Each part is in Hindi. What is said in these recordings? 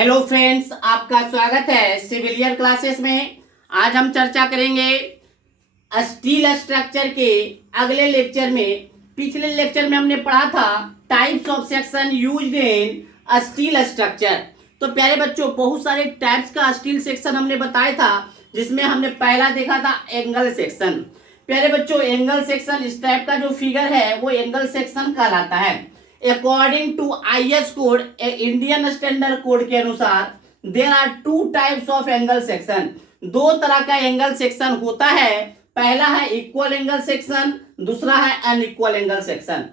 हेलो फ्रेंड्स, आपका स्वागत है सिविलियर क्लासेस में। आज हम चर्चा करेंगे स्टील स्ट्रक्चर के अगले लेक्चर में। पिछले लेक्चर में हमने पढ़ा था types of section used in steel structure. तो प्यारे बच्चों, बहुत सारे टाइप्स का स्टील सेक्शन हमने बताया था, जिसमें हमने पहला देखा था एंगल सेक्शन। प्यारे बच्चों, एंगल सेक्शन इस टाइप का जो फिगर है वो एंगल सेक्शन कहलाता है। According to IS code, Indian standard code के अनुसार there are two types of angle section. दो तरह का एंगल सेक्शन होता है। पहला है इक्वल एंगल सेक्शन, दूसरा है अनइक्वल एंगल सेक्शन।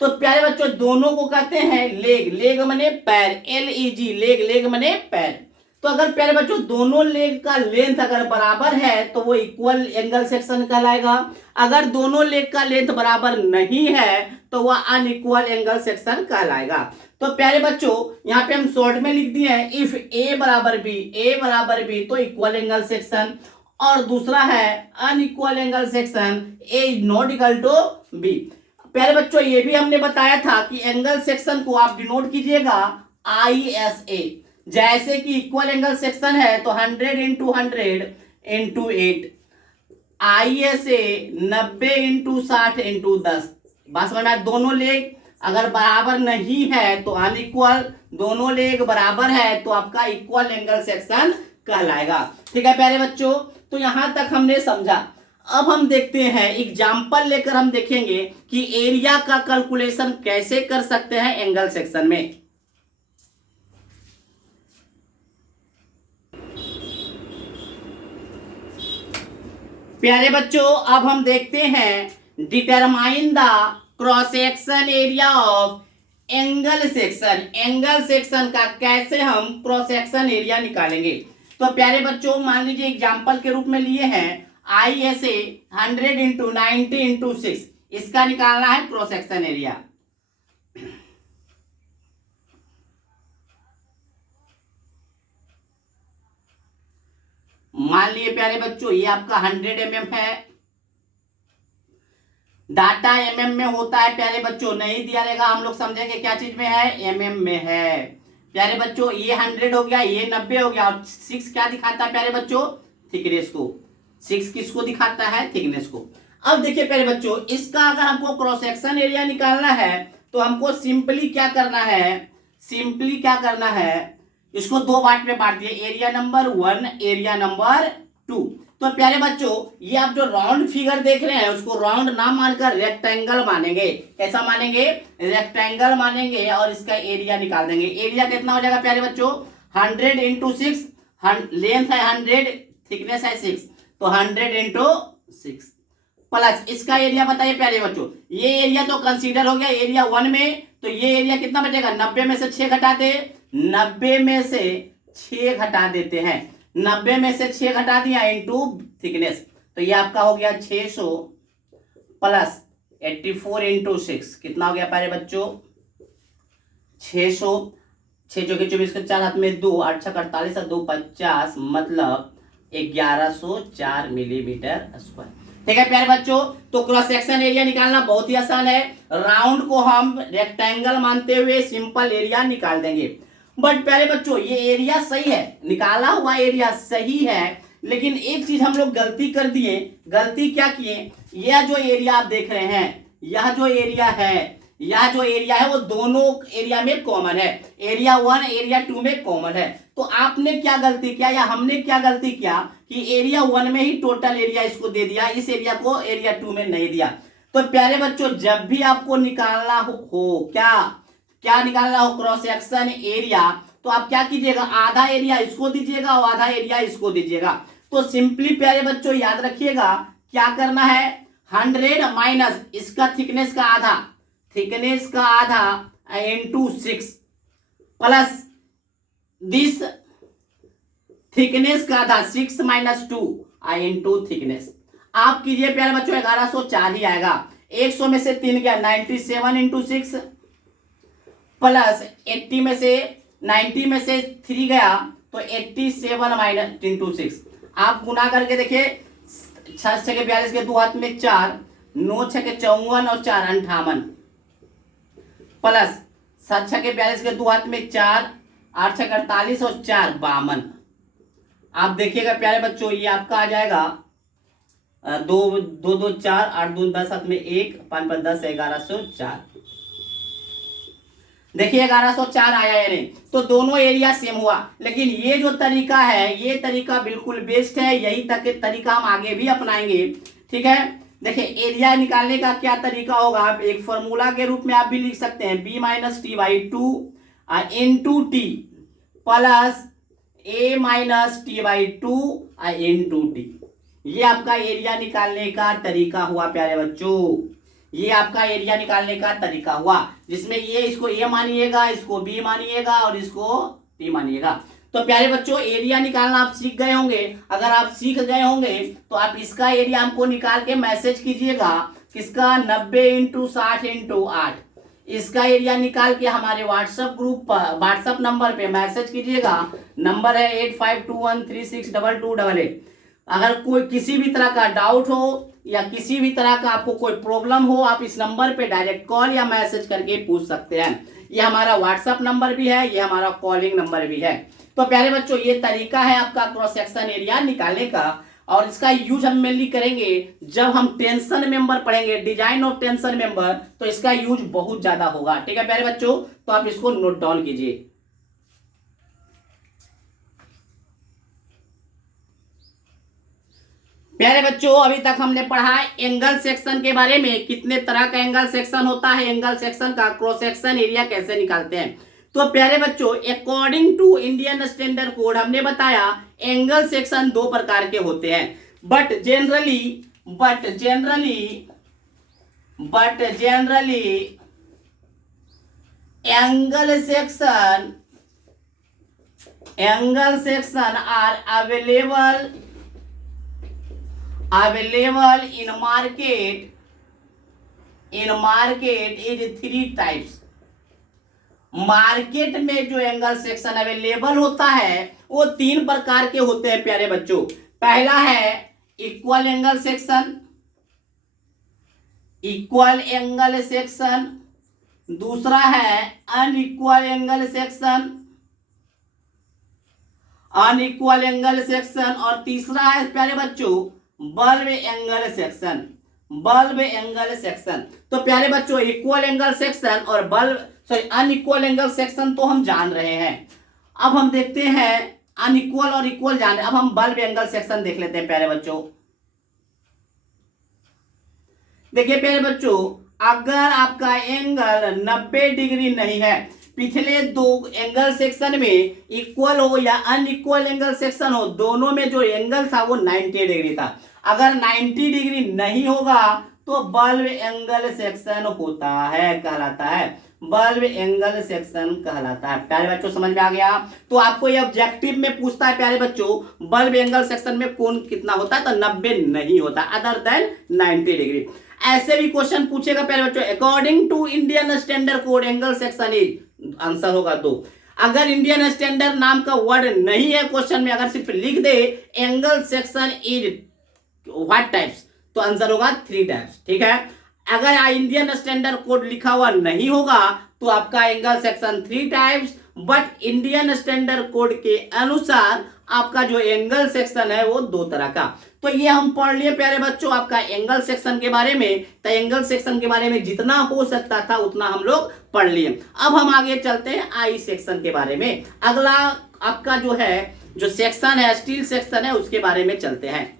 तो प्यारे बच्चों, दोनों को कहते हैं लेग। लेग मने पैर, LEG, लेग। लेग मने पैर। तो अगर प्यारे बच्चों दोनों लेग का लेंथ अगर बराबर है तो वो इक्वल एंगल सेक्शन कहलाएगा। अगर दोनों लेग का लेंथ बराबर नहीं है तो वह अनइक्वल एंगल सेक्शन कहलाएगा। तो प्यारे बच्चों, यहाँ पे हम शॉर्ट में लिख दिए हैं इफ A बराबर B तो इक्वल एंगल सेक्शन, और दूसरा है unequal angle section A is not equal to B। प्यारे बच्चों, ये भी हमने बताया था कि एंगल सेक्शन को आप डिनोट कीजिएगा ISA। जैसे कि इक्वल एंगल सेक्शन है तो 100 into 100 into 8, ISA 90 into 60 into 10। बस बना, दोनों लेग अगर बराबर नहीं है तो अनइक्वल, दोनों लेग बराबर है तो आपका इक्वल एंगल सेक्शन कहलाएगा। ठीक है प्यारे बच्चों, तो यहां तक हमने समझा। अब हम देखते हैं एग्जाम्पल लेकर हम देखेंगे कि एरिया का कैलकुलेशन कैसे कर सकते हैं एंगल सेक्शन में। प्यारे बच्चों, अब हम देखते हैं determine the cross section area of angle section. Angle section का कैसे हम क्रॉस सेक्शन एरिया निकालेंगे। तो प्यारे बच्चों, मान लीजिए एग्जांपल के रूप में लिए हैं ISA 100 इंटू 90 इंटू 6, इसका निकालना है क्रॉस सेक्शन एरिया। मान लिए प्यारे बच्चों ये आपका 100 mm है। डाटा mm में होता है प्यारे बच्चों, नहीं दिया रहेगा हम लोग समझेंगे क्या चीज में है, mm में है। प्यारे बच्चों ये 100 हो गया, ये 90 हो गया, और 6 क्या दिखाता है प्यारे बच्चों, थिकनेस को। 6 किसको दिखाता है, थिकनेस को। अब देखिए प्यारे बच्चों, इसका अगर हमको क्रॉस सेक्शन एरिया निकालना है तो हमको सिंपली क्या करना है, इसको दो पार्ट में बांट दिए, एरिया नंबर 1, एरिया नंबर 2। तो प्यारे बच्चों, ये आप जो राउंड फिगर देख रहे हैं उसको राउंड ना मानकर रेक्टेंगल मानेंगे। कैसा मानेंगे, रेक्टेंगल मानेंगे, और इसका एरिया निकाल देंगे। एरिया कितना हो जाएगा प्यारे बच्चों, 100 इंटू 6, लेंथ है 100, थिकनेस है 6, तो 100 इंटू 6 प्लस इसका एरिया बताइए प्यारे बच्चों। ये एरिया तो कंसीडर हो गया एरिया 1 में, तो ये एरिया कितना बचेगा, 90 में से 6 घटाते, 90 में से 6 घटा देते हैं, 90 में से 6 घटा दिया इंटू थिकनेस, तो ये आपका हो गया 600 प्लस 84 इंटू 6, कितना हो गया प्यारे बच्चों, 600। 6 चौके 24 के 4 हाथ में 2, 8 छक 48 और 2 50, मतलब 1104 मिलीमीटर स्क्वायर। ठीक है प्यारे बच्चों, तो क्रॉस सेक्शन एरिया निकालना बहुत ही आसान है। राउंड को हम रेक्टेंगल मानते हुए सिंपल एरिया निकाल देंगे। बट प्यारे बच्चों, ये एरिया सही है, निकाला हुआ एरिया सही है, लेकिन एक चीज हम लोग गलती कर दिए। गलती क्या किए, यह जो एरिया आप देख रहे हैं, यह जो एरिया है वो दोनों एरिया में कॉमन है। एरिया 1 एरिया 2 में कॉमन है। तो आपने क्या गलती किया, या हमने क्या गलती किया कि एरिया 1 में ही टोटल एरिया इसको दे दिया, इस एरिया को एरिया 2 में नहीं दिया। तो प्यारे बच्चों, जब भी आपको निकालना हो क्या निकालना हो क्रॉस सेक्शन एरिया, तो आप क्या कीजिएगा, आधा एरिया इसको दीजिएगा और आधा एरिया इसको दीजिएगा। तो सिंपली प्यारे बच्चों याद रखिएगा क्या करना है, 100 माइनस इसका थिकनेस का आधा इंटू 6 प्लस दिस थिकनेस का आधा, 6 माइनस 2 इंटू थिकनेस। आप कीजिए प्यारे बच्चों, 1104 ही आएगा। 100 में से 3 गया, 97 इंटू 6 प्लस 80 में से 90 में से 3 गया, तो 87 माइनस इंटू 6। आप गुना करके देखिए, 6 छके 42 के 2 हाथ में 4, 9 छके 54 और 4 58 प्लस 7 छके 42 के 2 हाथ में 4 8 छक 48 और 4 52। आप देखिएगा प्यारे बच्चों, ये आपका आ जाएगा 2 2 2 4 8 2 10 7 में 1 5 5 10 1104। देखिए 1104 आया या नहीं। तो दोनों एरिया सेम हुआ, लेकिन ये जो तरीका है ये तरीका बिल्कुल बेस्ट है, यही तक तरीका हम आगे भी अपनाएंगे। ठीक है, देखिए एरिया निकालने का क्या तरीका होगा, आप एक फॉर्मूला के रूप में आप भी लिख सकते हैं b minus T by two into T plus a minus T by two into T. ये आपका एरिया निकालने का तरीका हुआ प्यारे बच्चों, ये आपका एरिया निकालने का तरीका हुआ, जिसमें ये इसको a मानिएगा, इसको b मानिएगा और इसको t मानिएगा। तो प्यारे बच्चों एरिया निकालना आप सीख गए होंगे। अगर आप सीख गए होंगे तो आप इसका एरिया हमको निकाल के मैसेज कीजिएगा, किसका 90 इंटू 60 इंटू 8। इसका एरिया निकाल के हमारे व्हाट्सएप ग्रुप पर व्हाट्सएप नंबर पे मैसेज कीजिएगा, नंबर है 8521362288। अगर कोई किसी भी तरह का डाउट हो या किसी भी तरह का आपको कोई प्रॉब्लम हो, आप इस नंबर पे डायरेक्ट कॉल या मैसेज करके पूछ सकते हैं। ये हमारा व्हाट्सएप नंबर भी है, ये हमारा कॉलिंग नंबर भी है। तो प्यारे बच्चों ये तरीका है आपका क्रॉस सेक्शन एरिया निकालने का, और इसका यूज हम मेनली करेंगे जब हम टेंशन मेंबर पढ़ेंगे, डिजाइन ऑफ टेंशन मेंबर, तो इसका यूज बहुत ज्यादा होगा। ठीक है प्यारे बच्चों, तो आप इसको नोट डाउन कीजिए। प्यारे बच्चों अभी तक हमने पढ़ा एंगल सेक्शन के बारे में, कितने तरह का एंगल सेक्शन होता है, एंगल सेक्शन का क्रॉस सेक्शन एरिया कैसे निकालते हैं। तो प्यारे बच्चों according to Indian standard code हमने बताया एंगल सेक्शन 2 प्रकार के होते हैं, but generally angle section are available in market is 3 types। Market में जो एंगल सेक्शन अवेलेबल होता है वो 3 प्रकार के होते हैं प्यारे बच्चों। पहला है इक्वल एंगल सेक्शन, दूसरा है अनइक्वल एंगल सेक्शन, और तीसरा है प्यारे बच्चों बल्ब एंगल सेक्शन। तो प्यारे बच्चों इक्वल एंगल सेक्शन और अनइक्वल एंगल सेक्शन तो हम जान रहे हैं। अब हम देखते हैं अनइक्वल और इक्वल जान रहे हैं, अब हम बल्ब एंगल सेक्शन देख लेते हैं प्यारे बच्चों। देखिए प्यारे बच्चों अगर आपका एंगल 90 डिग्री नहीं है, पिछले 2 एंगल सेक्शन में इक्वल हो या अनइक्वल एंगल सेक्शन हो, दोनों में जो एंगल था वो 90 डिग्री था। अगर 90 डिग्री नहीं होगा तो बल्ब एंगल सेक्शन होता है, कहलाता है, बल्ब एंगल सेक्शन कहलाता है। प्यारे बच्चों समझ में आ गया। तो आपको ये ऑब्जेक्टिव में पूछता है प्यारे बच्चों बल्ब एंगल सेक्शन में कौन कितना होता है, तो 90 नहीं होता, अदर देन 90 डिग्री। ऐसे भी क्वेश्चन पूछेगा प्यारे बच्चों according to Indian standard code angle section is, answer होगा 2। अगर इंडियन स्टैंडर्ड नाम का वर्ड नहीं है क्वेश्चन में, अगर सिर्फ लिख दे angle section is what types, तो आंसर होगा 3 टाइप्स। ठीक है, अगर इंडियन स्टैंडर्ड कोड लिखा हुआ नहीं होगा तो आपका angle section 3 types, but Indian standard code के अनुसार आपका जो एंगल सेक्शन है वो 2 तरह का। तो ये हम पढ़ लिए प्यारे बच्चों आपका एंगल सेक्शन के बारे में। तो एंगल सेक्शन के बारे में जितना हो सकता था उतना हम लोग पढ़ लिए। अब हम आगे चलते हैं आई सेक्शन के बारे में। अगला आपका जो सेक्शन है स्टील सेक्शन है, उसके बारे में चलते हैं।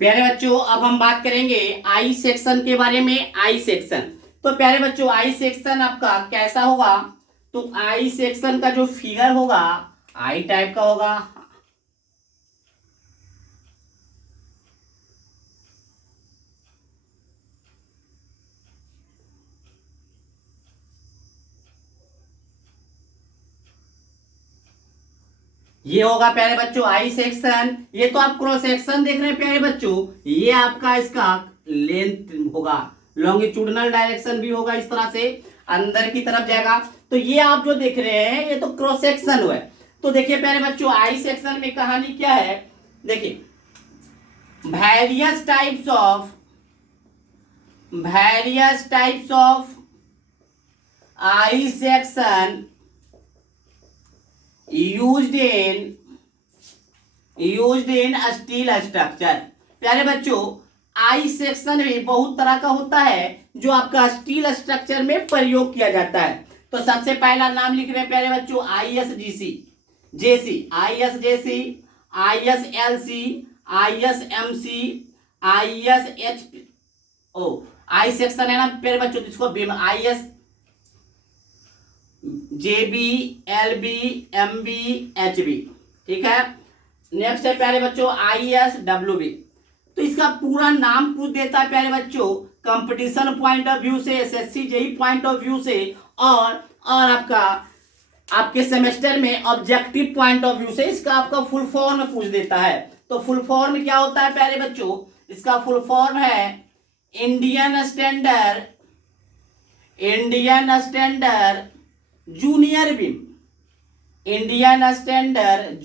प्यारे बच्चों अब हम बात करेंगे आई सेक्शन के बारे में। आई सेक्शन, तो प्यारे बच्चों आई सेक्शन आपका कैसा होगा, तो आई सेक्शन का जो फिगर होगा आई टाइप का होगा। ये होगा प्यारे बच्चों आई सेक्शन। ये तो आप क्रॉस सेक्शन देख रहे हैं प्यारे बच्चों, ये आपका इसका लेंथ होगा, लॉन्गिट्यूडनल डायरेक्शन भी होगा, इस तरह से अंदर की तरफ जाएगा। तो ये आप जो देख रहे हैं ये तो क्रॉस सेक्शन हुआ है। तो देखिए प्यारे बच्चों आई सेक्शन में कहानी क्या है, देखिए various types of various types of I section used in steel structure. प्यारे बच्चों, आई सेक्शन भी बहुत तरह का होता है जो आपका स्टील स्ट्रक्चर में प्रयोग किया जाता है। तो सबसे पहला नाम लिख रहे हैं प्यारे बच्चों, ISGC JC, ISJC, ISLC, ISMC, ISHO, I section है ना प्यारे बच्चों, जिसको beam, IS JB, LB, MB, HB, ठीक है। नेक्स्ट है प्यारे बच्चों ISWB। तो इसका पूरा नाम पूछ देता है प्यारे बच्चों, कंपटीशन पॉइंट ऑफ व्यू से, SSC JEE point of view से, और आपका आपके सेमेस्टर में ऑब्जेक्टिव पॉइंट ऑफ व्यू से इसका आपका फुल फॉर्म पूछ देता है। तो फुल फॉर्म क्या होता है प्यारे बच्चों? इसका फुल फॉर्म है Indian standard junior beam, Indian standard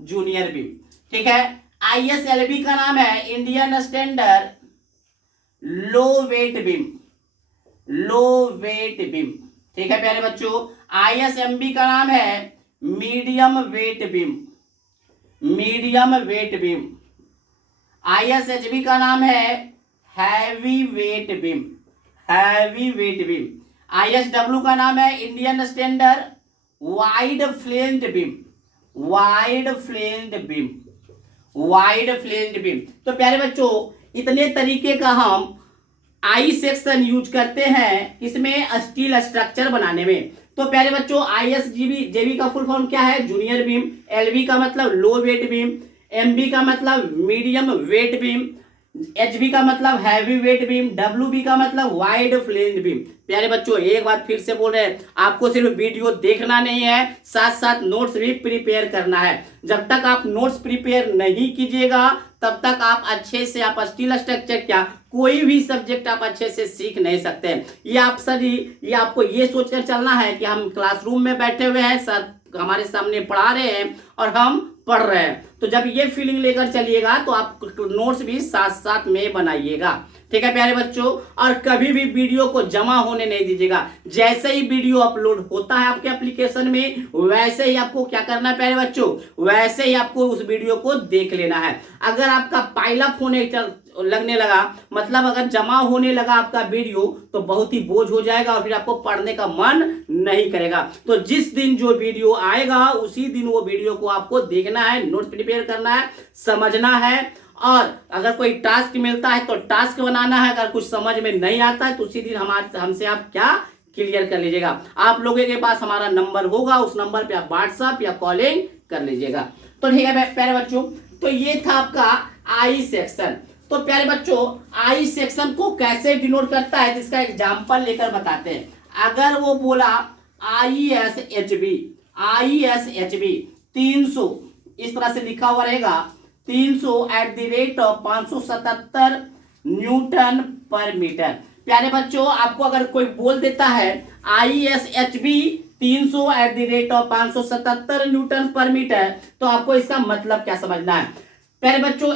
junior beam, ठीक है। ISLB का नाम है Indian standard low wait beam, ठीक है प्यारे बच्चों। ISMB का नाम है मीडियम वेट बीम। ISHB का नाम है हैवी वेट बीम। ISW का नाम है इंडियन स्टैंडर्ड वाइड फ्लेंज्ड बीम। तो प्यारे बच्चों, इतने तरीके का हम आई सेक्शन यूज करते हैं इसमें स्टील स्ट्रक्चर बनाने में। तो प्यारे बच्चों, ISJB का फुल फॉर्म क्या है? Junior beam. LB का मतलब लो वेट बीम। MB का मतलब मीडियम वेट बीम। HB का मतलब हैवी वेट बीम। WB का मतलब वाइड फ्लेंज्ड बीम। प्यारे बच्चों, एक बात फिर से बोल रहे हैं, आपको सिर्फ वीडियो देखना नहीं है, साथ साथ नोट्स भी प्रिपेयर करना है। जब तक आप नोट्स प्रिपेयर नहीं कीजिएगा तब तक आप अच्छे से आप स्टील स्ट्रक्चर क्या कोई भी सब्जेक्ट आप अच्छे से सीख नहीं सकते। ये आपको ये सोचकर चलना है कि हम क्लासरूम में बैठे हुए हैं, सर हमारे सामने पढ़ा रहे हैं और हम पढ़ रहे हैं। तो जब ये फीलिंग लेकर चलिएगा तो आप नोट्स भी साथ साथ में बनाइएगा, ठीक है प्यारे बच्चों। और कभी भी वीडियो को जमा होने नहीं दीजिएगा। जैसे ही वीडियो अपलोड होता है आपके एप्लीकेशन में, वैसे ही आपको क्या करना है प्यारे बच्चों, वैसे ही आपको उस वीडियो को देख लेना है। अगर आपका पाइलअप होने लगने लगा, मतलब अगर जमा होने लगा आपका वीडियो, तो बहुत ही बोझ हो जाएगा और फिर आपको पढ़ने का मन नहीं करेगा। तो जिस दिन जो वीडियो आएगा उसी दिन वो वीडियो को आपको देखना है, नोट्स प्रिपेयर करना है, समझना है, और अगर कोई टास्क मिलता है तो टास्क बनाना है। अगर कुछ समझ में नहीं आता है तो उसी दिन हमसे आप क्या क्लियर कर लीजिएगा। आप लोगों के पास हमारा नंबर होगा, उस नंबर पे आप व्हाट्सएप या कॉलिंग कर लीजिएगा। तो ठीक है प्यारे बच्चों, तो ये था आपका आई सेक्शन। तो प्यारे बच्चों, आई सेक्शन को कैसे डिनोट करता है इसका एग्जाम्पल लेकर बताते हैं। अगर वो बोला ISHB 300 इस तरह से लिखा हुआ रहेगा, 300/577 न्यूटन पर मीटर। प्यारे बच्चों, आपको अगर कोई बोल देता है ISHB 300/577 न्यूटन पर मीटर, तो आपको इसका मतलब क्या समझना है प्यारे बच्चों।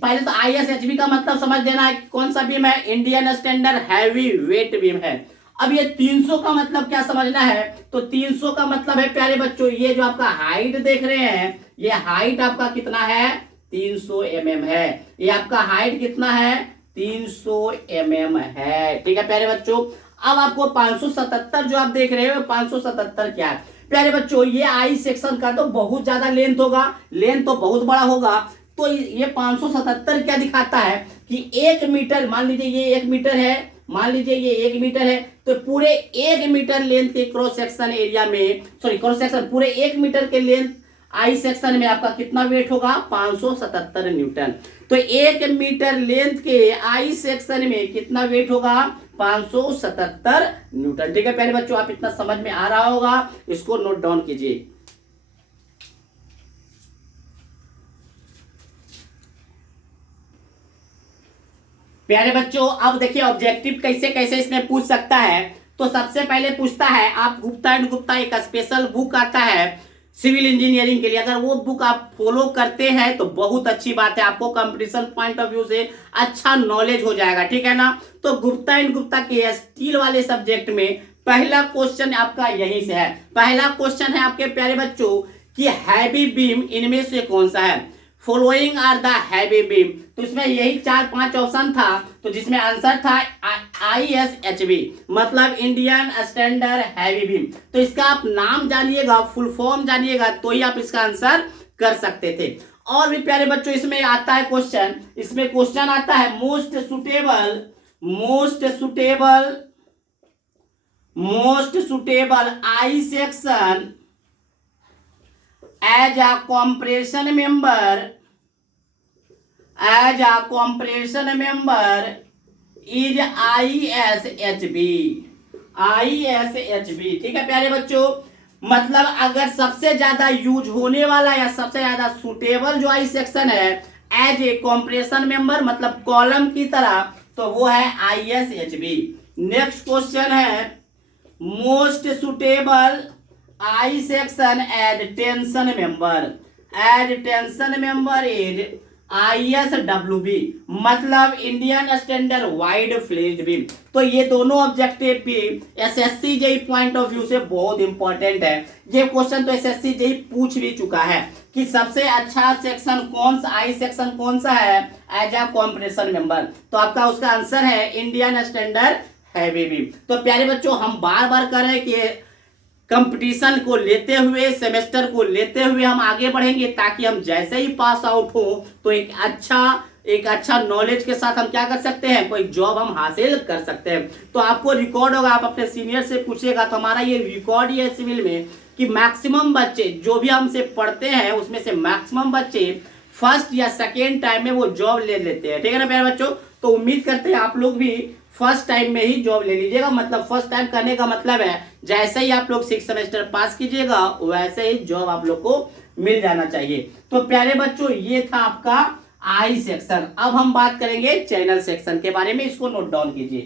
पहले तो ISHB का मतलब समझ देना है कौन सा बीम है, Indian standard heavy weight beam है। अब ये 300 का मतलब क्या समझना है, तो 300 का मतलब है प्यारे बच्चों, ये जो आपका हाइट देख रहे हैं, ये हाइट आपका कितना है, 300 mm है। ये आपका हाइट कितना है, 300 mm है, ठीक है प्यारे बच्चों। अब आपको 577 जो आप देख रहे हो, 577 क्या है प्यारे बच्चों, ये आई सेक्शन का तो बहुत ज्यादा लेंथ होगा, लेंथ तो बहुत बड़ा होगा। तो ये 577 क्या दिखाता है कि 1 मीटर, मान लीजिए ये 1 मीटर है, मान लीजिए ये 1 मीटर है, तो पूरे 1 मीटर लेंथ के क्रॉस सेक्शन एरिया में, क्रॉस सेक्शन पूरे 1 मीटर के लेंथ आई सेक्शन में आपका कितना वेट होगा, 577 न्यूटन। तो 1 मीटर लेंथ के आई सेक्शन में कितना वेट होगा, 577 न्यूटन। ठीक है प्यारे बच्चों, आप इतना समझ में आ रहा होगा, इसको नोट डाउन कीजिए। प्यारे बच्चों, अब देखिए ऑब्जेक्टिव कैसे कैसे इसमें पूछ सकता है। तो सबसे पहले पूछता है, आप गुप्ता एंड गुप्ता एक स्पेशल बुक आता है सिविल इंजीनियरिंग के लिए। अगर वो बुक आप फॉलो करते हैं तो बहुत अच्छी बात है, आपको कंपटीशन पॉइंट ऑफ व्यू से अच्छा नॉलेज हो जाएगा, ठीक है ना। तो गुप्ता एंड गुप्ता के स्टील वाले सब्जेक्ट में पहला क्वेश्चन आपका यहीं से है। पहला क्वेश्चन है आपके प्यारे बच्चों कि हैवी बीम इनमें से कौन सा है, following are the heavy beam. तो इसमें यही 4-5 ऑप्शन था, तो जिसमें आंसर था ISHB, मतलब इंडियन स्टैंडर्ड हैवी बीम। तो इसका आप नाम जानिएगा, फुल फॉर्म जानिएगा, तो ही आप इसका आंसर कर सकते थे। और भी प्यारे बच्चों इसमें आता है क्वेश्चन, इसमें क्वेश्चन आता है most suitable I section as a compression member is ISHB, ठीक है प्यारे बच्चों। मतलब अगर सबसे ज्यादा यूज होने वाला या सबसे ज्यादा सुटेबल जो आई सेक्शन है एज ए कॉम्प्रेशन मेंबर, मतलब कॉलम की तरह, तो वो है ISHB। नेक्स्ट क्वेश्चन है most suitable I section as tension member is ISWB, मतलब Indian standard wide flange beam. तो ये दोनों ऑब्जेक्टिव भी SSC JEE point of view से बहुत इंपॉर्टेंट है। ये क्वेश्चन तो SSC JEE पूछ भी चुका है कि सबसे अच्छा सेक्शन कौन सा, आई सेक्शन कौन सा है एज अ कॉम्प्रेशन मेंबर। तो आपका उसका आंसर है इंडियन स्टैंडर्ड हैवी बीम। तो प्यारे बच्चों हम बार बार कर रहे हैं कि कंपटीशन को लेते हुए, सेमेस्टर को लेते हुए हम आगे बढ़ेंगे, ताकि हम जैसे ही पास आउट हो तो एक अच्छा नॉलेज के साथ हम क्या कर सकते हैं, कोई जॉब हम हासिल कर सकते हैं। तो आपको रिकॉर्ड होगा, आप अपने सीनियर से पूछेगा तो हमारा ये रिकॉर्ड ही है सिविल में कि मैक्सिमम बच्चे जो भी हमसे पढ़ते हैं उसमें से मैक्सिमम बच्चे फर्स्ट या सेकेंड टाइम में वो जॉब ले लेते हैं, ठीक है ना प्यारे बच्चों। तो उम्मीद करते हैं आप लोग भी फर्स्ट टाइम में ही जॉब ले लीजिएगा। मतलब फर्स्ट टाइम करने का मतलब है जैसे ही आप लोग 6 सेमेस्टर पास कीजिएगा वैसे ही जॉब आप लोग को मिल जाना चाहिए। तो प्यारे बच्चों ये था आपका आई सेक्शन। अब हम बात करेंगे चैनल सेक्शन के बारे में, इसको नोट डाउन कीजिए।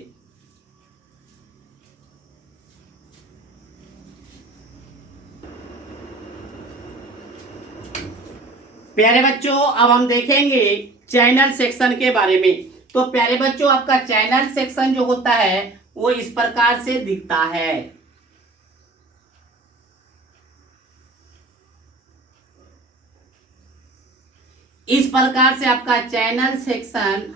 प्यारे बच्चों अब हम देखेंगे चैनल सेक्शन के बारे में। तो प्यारे बच्चों आपका चैनल सेक्शन जो होता है वो इस प्रकार से दिखता है। इस प्रकार से आपका चैनल सेक्शन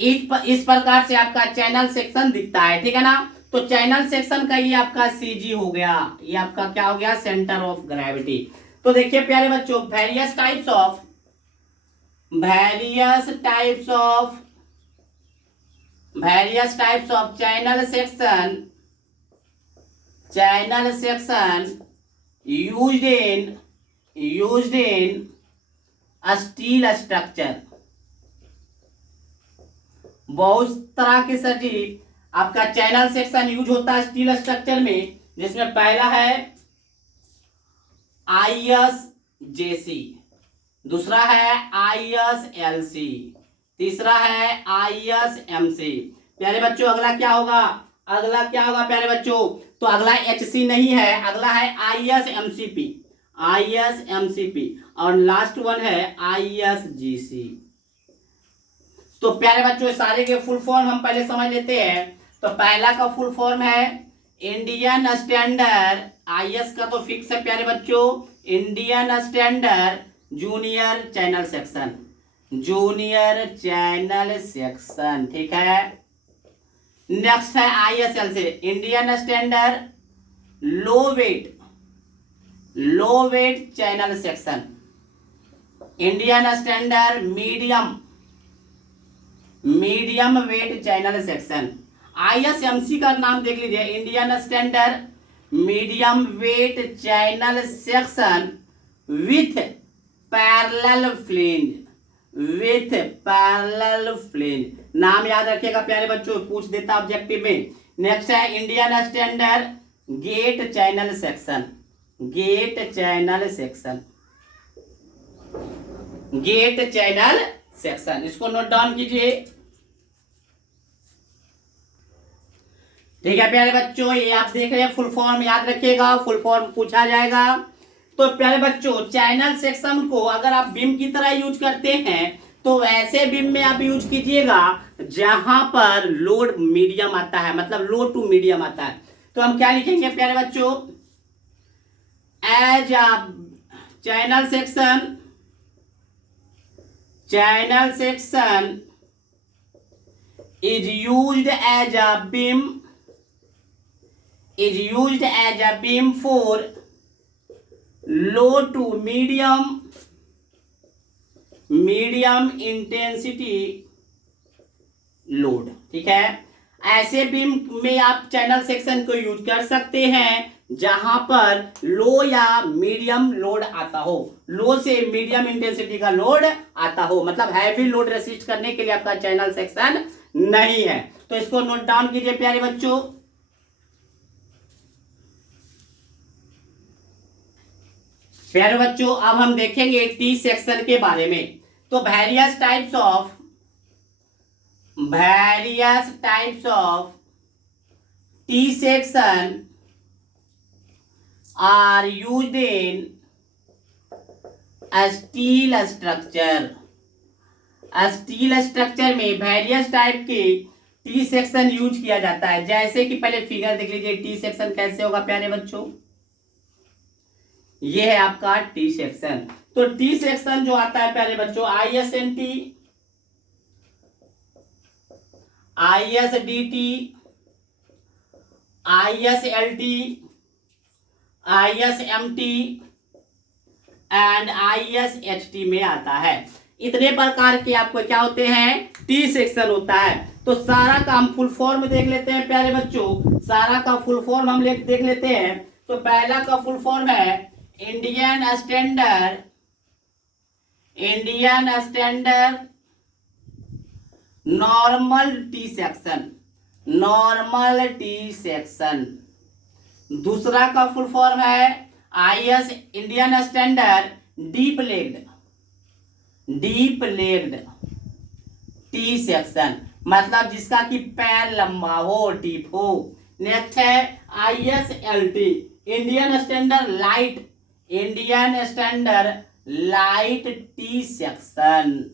इस प्रकार से आपका चैनल सेक्शन दिखता है, ठीक है ना। तो चैनल सेक्शन का ये आपका CG हो गया, ये आपका क्या हो गया, सेंटर ऑफ ग्रेविटी। तो देखिए प्यारे बच्चों various types of channel section used in steel structure. बहुत तरह के सर जी आपका चैनल सेक्शन यूज होता है स्टील स्ट्रक्चर में, जिसमें पहला है ISJC, दूसरा है ISLC, तीसरा है ISMC। प्यारे बच्चों अगला क्या होगा प्यारे बच्चों, तो अगला HC नहीं है, अगला है ISMCP और लास्ट वन है ISGC। तो प्यारे बच्चों सारे के फुल फॉर्म हम पहले समझ लेते हैं। तो पहला का फुल फॉर्म है इंडियन स्टैंडर्ड, IS का तो फिक्स है प्यारे बच्चों, Indian standard junior channel section, ठीक है। नेक्स्ट है ISLC, Indian standard low weight channel section, Indian standard medium weight channel section. ISMC का नाम देख लीजिए, Indian standard medium weight channel section with parallel flange. नाम याद रखिएगा प्यारे बच्चों, पूछ देता ऑब्जेक्टिव में। नेक्स्ट है Indian standard gate channel section, इसको नोट डाउन कीजिए। ठीक है प्यारे बच्चों, ये आप देख रहे हैं फुल फॉर्म याद रखिएगा, फुल फॉर्म पूछा जाएगा। तो प्यारे बच्चों, चैनल सेक्शन को अगर आप बीम की तरह यूज करते हैं तो वैसे बीम में आप यूज कीजिएगा जहां पर लोड मीडियम आता है, मतलब लो टू मीडियम आता है। तो हम क्या लिखेंगे प्यारे बच्चों, as a channel section is used as a beam for low to medium intensity load. ठीक है, ऐसे बीम में आप चैनल सेक्शन को यूज कर सकते हैं जहां पर लो या मीडियम लोड आता हो, लो से मीडियम इंटेंसिटी का लोड आता हो, मतलब हैवी लोड रेसिस्ट करने के लिए आपका चैनल सेक्शन नहीं है। तो इसको नोट डाउन कीजिए प्यारे बच्चों। प्यारे बच्चों, अब हम देखेंगे टी सेक्शन के बारे में। तो various types of T section are used in steel structure में वेरियस टाइप के टी सेक्शन यूज किया जाता है। जैसे कि पहले फिगर देख लीजिए, टी सेक्शन कैसे होगा प्यारे बच्चों, ये है आपका टी सेक्शन। तो टी सेक्शन जो आता है प्यारे बच्चों, ISNT, ISDT, ISLT, ISMT and ISHT में आता है। इतने प्रकार के आपको क्या होते हैं, टी सेक्शन होता है। तो सारा का हम फुल फॉर्म देख लेते हैं प्यारे बच्चों, सारा का फुल फॉर्म हम देख लेते हैं। तो पहला का फुल फॉर्म है Indian standard normal T section. दूसरा का फुल फॉर्म है IS Indian standard deep legged T section, मतलब जिसका कि पैर लंबा हो, डीप हो। नेक्स्ट है ISLT Indian standard light T section.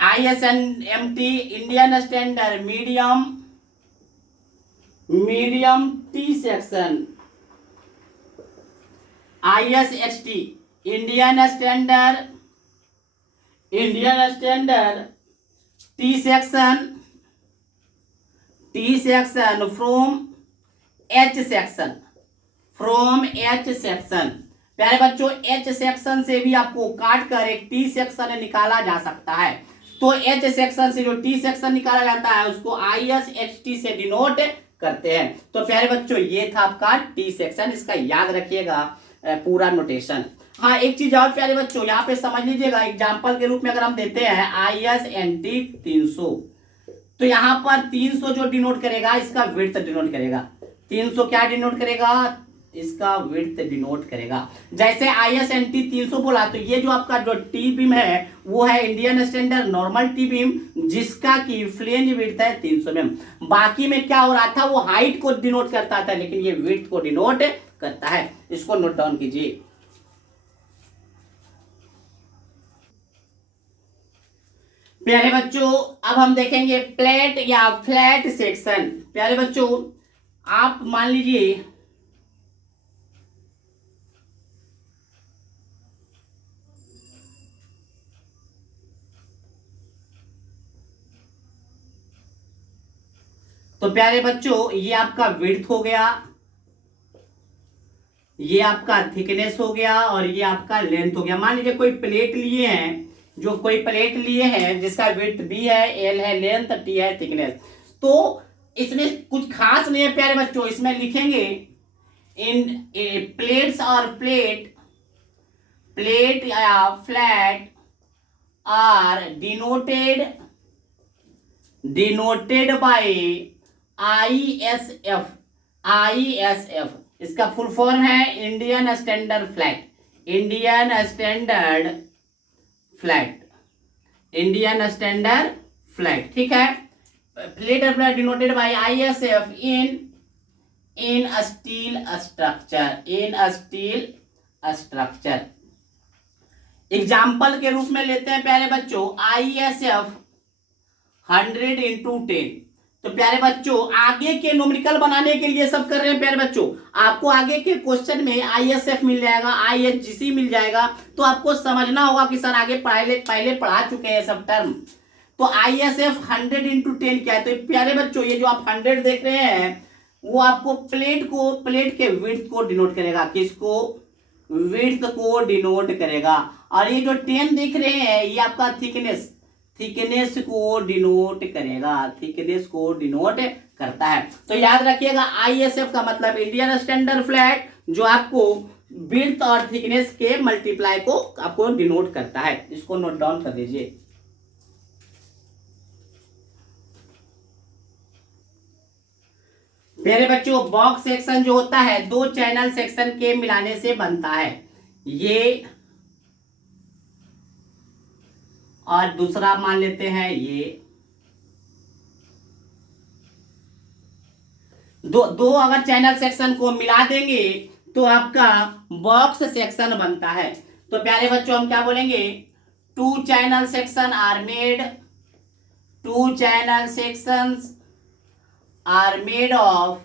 ISMT Indian standard medium T section. ISHT Indian standard T section from H section. प्यारे बच्चों, H सेक्शन से भी आपको काट कर एक टी सेक्शन निकाला जा सकता है। तो H सेक्शन से जो टी सेक्शन निकाला जाता है उसको ISHT से डिनोट करते हैं। तो प्यारे बच्चों, ये था आपका टी सेक्शन, इसका याद रखिएगा पूरा नोटेशन। हाँ, एक चीज और प्यारे बच्चों यहाँ पे समझ लीजिएगा, एग्जाम्पल के रूप में अगर हम देते हैं ISNT 300, तो यहाँ पर 300 जो डिनोट करेगा इसका विड्थ डिनोट करेगा। 300 क्या डिनोट करेगा, इसका विड्थ डिनोट करेगा। जैसे ISNT 300 बोला तो ये जो आपका जो टी बीम है वो है Indian standard normal T beam, जिसका की फ्लेंज विड्थ है 300 mm। बाकी में क्या हो रहा था, वो हाइट को डिनोट करता था, लेकिन ये विड्थ को डिनोट करता है। इसको नोट डाउन कीजिए। प्यारे बच्चों, अब हम देखेंगे प्लेट या फ्लैट सेक्शन। प्यारे बच्चों, आप मान लीजिए तो प्यारे बच्चों, ये आपका विड्थ हो गया, ये आपका थिकनेस हो गया और ये आपका लेंथ हो गया। मान लीजिए कोई प्लेट लिए हैं जिसका विड्थ B है, L है लेंथ, T है थिकनेस। तो इसमें कुछ खास नहीं है प्यारे बच्चों, इसमें लिखेंगे इन प्लेट्स और प्लेट या flat are denoted by ISF। इसका फुल फॉर्म है इंडियन स्टैंडर्ड फ्लैट। ठीक है, plate denoted by ISF in a steel structure। Example के रूप में लेते हैं प्यारे बच्चों ISF 100x10। तो प्यारे बच्चों आगे के न्यूमेरिकल बनाने के लिए सब कर रहे हैं प्यारे बच्चों। आपको आगे के क्वेश्चन में ISF मिल जाएगा, ISGC मिल जाएगा, तो आपको समझना होगा कि सर आगे पहले पढ़ा चुके हैं सब टर्म। तो ISF 100x10 क्या है? तो प्यारे बच्चों ये जो आप 100 देख रहे हैं वो आपको प्लेट के विड्थ को डिनोट करेगा। किसको? विड्थ को डिनोट करेगा। और ये जो 10 दिख रहे हैं ये आपका थिकनेस को डिनोट करेगा, थिकनेस को डिनोट करता है। तो याद रखिएगा ISF का मतलब इंडियन स्टैंडर्ड फ्लैग, जो आपको विड्थ और थिकनेस के मल्टीप्लाई को आपको डिनोट करता है। इसको नोट डाउन कर लीजिए। मेरे बच्चों बॉक्स सेक्शन जो होता है दो चैनल सेक्शन के मिलाने से बनता है, ये और दूसरा मान लेते हैं ये। दो अगर चैनल सेक्शन को मिला देंगे तो आपका बॉक्स सेक्शन बनता है। तो प्यारे बच्चों हम क्या बोलेंगे? Two channel section are made, two channel sections are made of,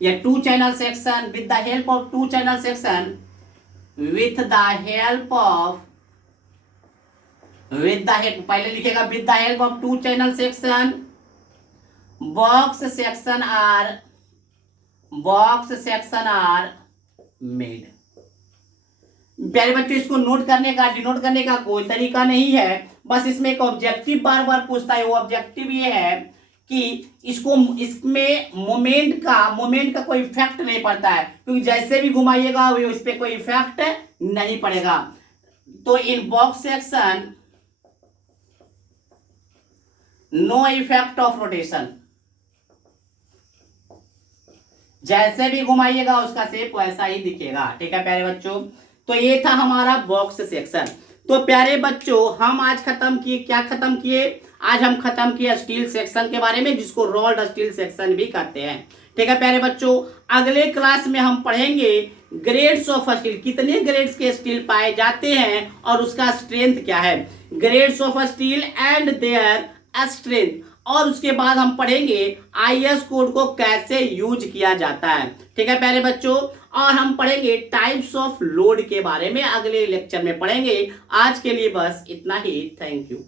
या two channel section with the help of two channel section, with the help पहले लिखेगा with the help of two channel section box section are made। प्यारे बच्चों इसको नोट करने का, डिनोट करने का कोई तरीका नहीं है, बस इसमें एक ऑब्जेक्टिव बार बार पूछता है। वो ऑब्जेक्टिव ये है कि इसमें मोमेंट का कोई इफेक्ट नहीं पड़ता है, क्योंकि जैसे भी घुमाइएगा वो इस पे कोई इफेक्ट नहीं पड़ेगा। तो in box section no effect of rotation, जैसे भी घुमाइएगा उसका शेप वैसा ही दिखेगा। ठीक है प्यारे बच्चों, तो ये था हमारा बॉक्स सेक्शन। तो प्यारे बच्चों हम आज खत्म किए, क्या खत्म किए? आज हम खत्म किए स्टील सेक्शन के बारे में, जिसको रोल्ड स्टील सेक्शन भी कहते हैं। ठीक है प्यारे बच्चों, अगले क्लास में हम पढ़ेंगे ग्रेड्स ऑफ स्टील, कितने ग्रेड्स के स्टील पाए जाते हैं और उसका स्ट्रेंथ क्या है, grades of steel and their strength. और उसके बाद हम पढ़ेंगे IS कोड को कैसे यूज किया जाता है। ठीक है प्यारे बच्चों, और हम पढ़ेंगे टाइप्स ऑफ लोड के बारे में अगले लेक्चर में पढ़ेंगे। आज के लिए बस इतना ही। Thank you.